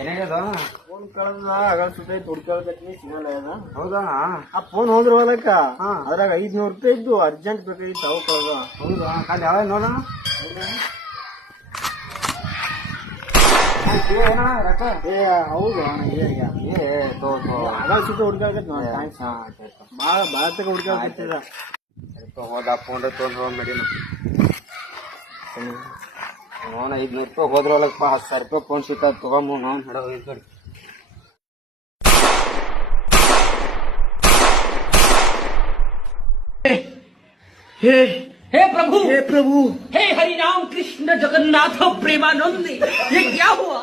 ಏನಾಗ್ಯದ ಫೋನ್ ಕಳೆದ ಆಗ ಸುತ್ತ ಹುಡ್ಕೊಳಕತ್ತೀನಿ ಸಿಗಲ್ಲ ಅದ. ಹೌದಾ ಆ ಫೋನ್ ಹೋದ್ರ ಹೊಲಕ್ಕ ಅದ್ರಾಗ 500 ರೂಪಾಯಿ ಇದ್ದು ಅರ್ಜೆಂಟ್ ಬೇಕಾಗಿತ್ತು ಅವು ಕಳೆದ. ಹೌದಾ ಅಲ್ಲಿ ಯಾವ ನೋಡೋಣ ಏ ಹೌದು ಆಗ ಸುತ್ತ ಹುಡ್ಕೊಳಕತ್ತಿ ಭಾಳ ತಗ ಹುಡ್ಕೊಳಕತ್ತಿದ. ಹೋದ ಫೋನ್ ತೊಗೊಂಡ್ರ ಮೇಡಿನ ನೋಡ 500 ರೂಪಾಯಿ ಹೋದ್ರೊಳಗಪ್ಪ 10,000 ರೂಪಾಯಿ ಫೋನ್ ಸಿಗ್ತದ ತಗೊಂಬ ನಾವು ನಡೋದು ಕಡೆ. हे प्रभु हे हरि राम कृष्ण जगन्नाथ प्रेमानंद ये क्या हुआ।